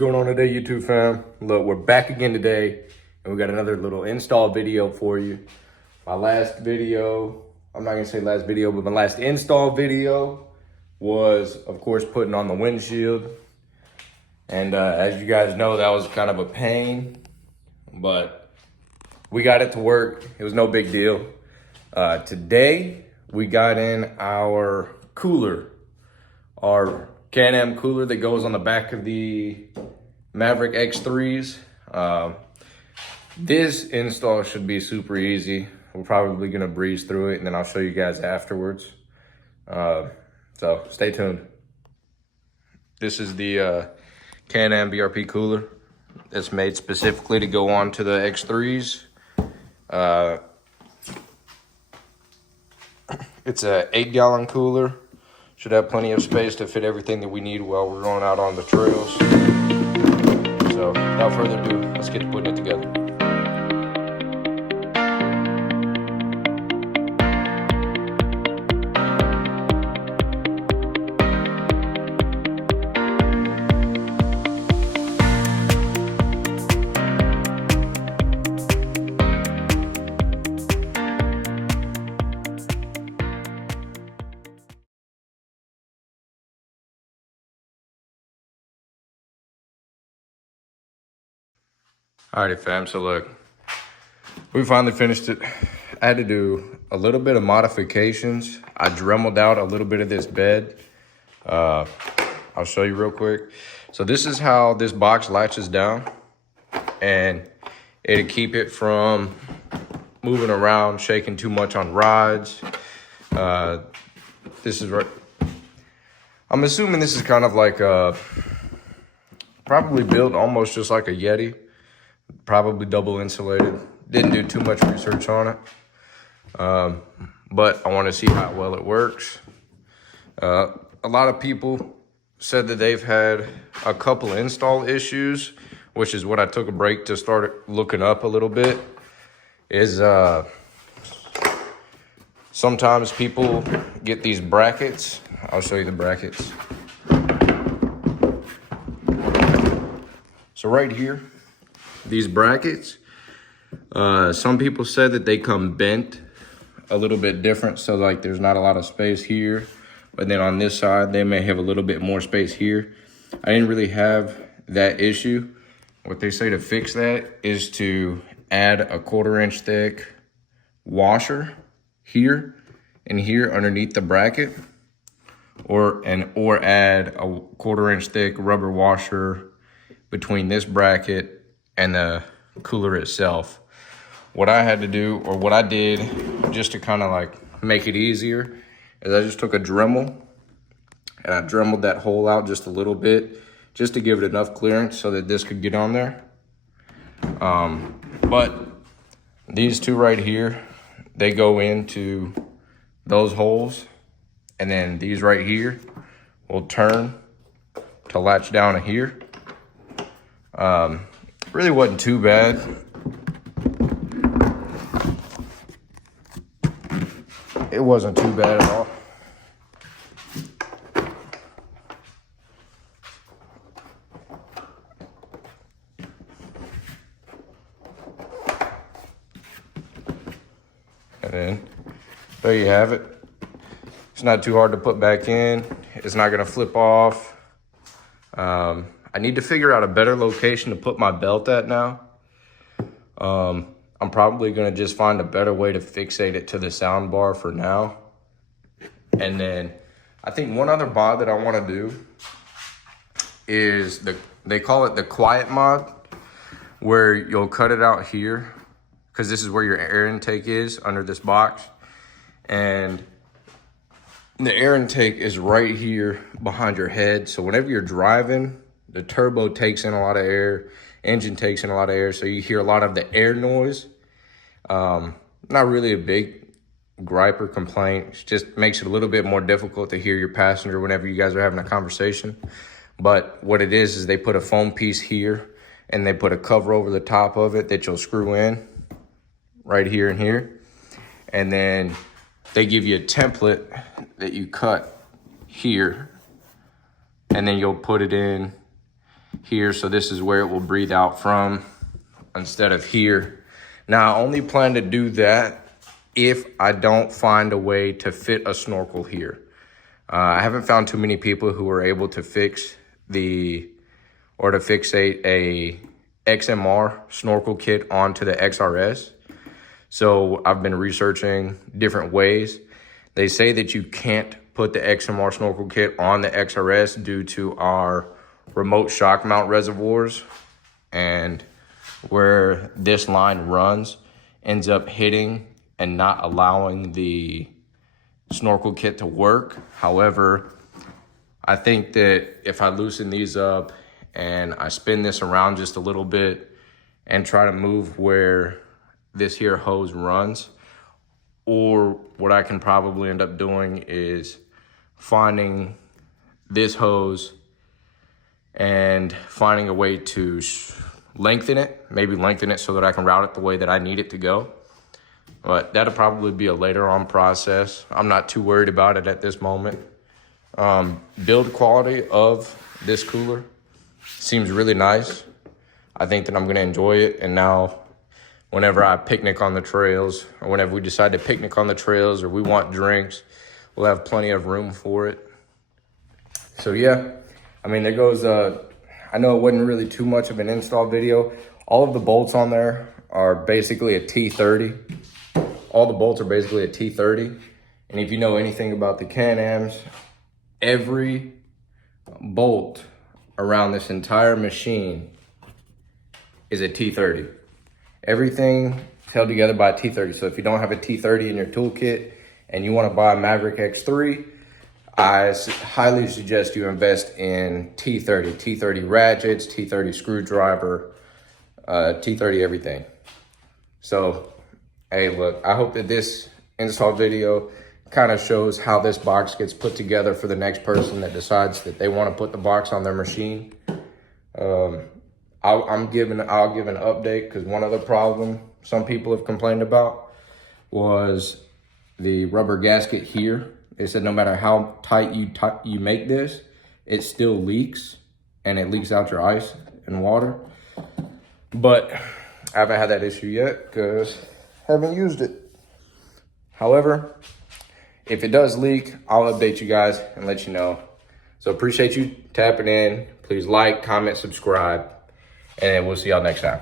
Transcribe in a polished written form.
going on today, YouTube fam? Look, we're back again today, and we got another little install video for you. My last video, I'm not gonna say last video, but my last install video was, of course, putting on the windshield. And as you guys know, that was kind of a pain, but we got it to work. It was no big deal. Today, we got in our cooler, our Can Am cooler that goes on the back of the Maverick X3s. This install should be super easy. We're probably gonna breeze through it and then I'll show you guys afterwards. So stay tuned. This is the Can Am BRP cooler. It's made specifically to go on to the X3s. It's a 8-gallon cooler. Should have plenty of space to fit everything that we need while we're going out on the trails. So without further ado, let's get to putting it together. Alrighty fam, so look, we finally finished it. I had to do a little bit of modifications. I dremeled out a little bit of this bed. I'll show you real quick. So this is how this box latches down, and it'll keep it from moving around, shaking too much on rides. This is right. I'm assuming this is kind of like probably built almost just like a Yeti. Probably double insulated. Didn't do too much research on it, but I want to see how well it works. A lot of people said that they've had a couple install issues, which is what I took a break to start looking up a little bit. Is sometimes people get these brackets. I'll show you the brackets. So right here, these brackets, some people said that they come bent a little bit different, so like there's not a lot of space here, but then on this side they may have a little bit more space here. I didn't really have that issue. What they say to fix that is to add a 1/4 inch thick washer here and here underneath the bracket, or add a 1/4 inch thick rubber washer between this bracket and the cooler itself. What I had to do, or what I did just to kind of like make it easier, is I just took a Dremel and I Dremeled that hole out just a little bit just to give it enough clearance so that this could get on there. But these two right here, they go into those holes, and then these right here will turn to latch down to here. Really wasn't too bad. It wasn't too bad at all. And then there you have it. It's not too hard to put back in. It's not gonna flip off. I need to figure out a better location to put my belt at now. I'm probably gonna just find a better way to fixate it to the sound bar for now. And then I think one other mod that I wanna do is they call it the quiet mod, where you'll cut it out here, because this is where your air intake is under this box. And the air intake is right here behind your head. So whenever you're driving, the turbo takes in a lot of air, engine takes in a lot of air, so you hear a lot of the air noise. Not really a big gripe or complaint. It just makes it a little bit more difficult to hear your passenger whenever you guys are having a conversation. But what it is they put a foam piece here, and they put a cover over the top of it that you'll screw in right here and here. And then they give you a template that you cut here, and then you'll put it in here. So this is where it will breathe out from instead of here. Now, I only plan to do that if I don't find a way to fit a snorkel here. I haven't found too many people who are able to fix a XMR snorkel kit onto the XRS. So I've been researching different ways. They say that you can't put the XMR snorkel kit on the XRS due to our remote shock mount reservoirs, and where this line runs ends up hitting and not allowing the snorkel kit to work. However, I think that if I loosen these up and I spin this around just a little bit and try to move where this here hose runs, or what I can probably end up doing is finding this hose and finding a way to lengthen it, maybe lengthen it so that I can route it the way that I need it to go. But that'll probably be a later on process. I'm not too worried about it at this moment. Build quality of this cooler seems really nice. I think that I'm gonna enjoy it. And now whenever I picnic on the trails, or whenever we decide to picnic on the trails, or we want drinks, we'll have plenty of room for it. So yeah, I mean, there goes, I know it wasn't really too much of an install video. All of the bolts on there are basically a T30. All the bolts are basically a T30. And if you know anything about the Can Ams, every bolt around this entire machine is a T30. Everything held together by a T30. So if you don't have a T30 in your toolkit and you want to buy a Maverick X3, I highly suggest you invest in T30. T30 ratchets, T30 screwdriver, T30 everything. So, hey, look, I hope that this install video kind of shows how this box gets put together for the next person that decides that they want to put the box on their machine. I'll give an update, because one other problem some people have complained about was the rubber gasket here. They said no matter how tight you make this, it still leaks, and it leaks out your ice and water. But I haven't had that issue yet because I haven't used it. However, if it does leak, I'll update you guys and let you know. So appreciate you tapping in. Please like, comment, subscribe, and we'll see y'all next time.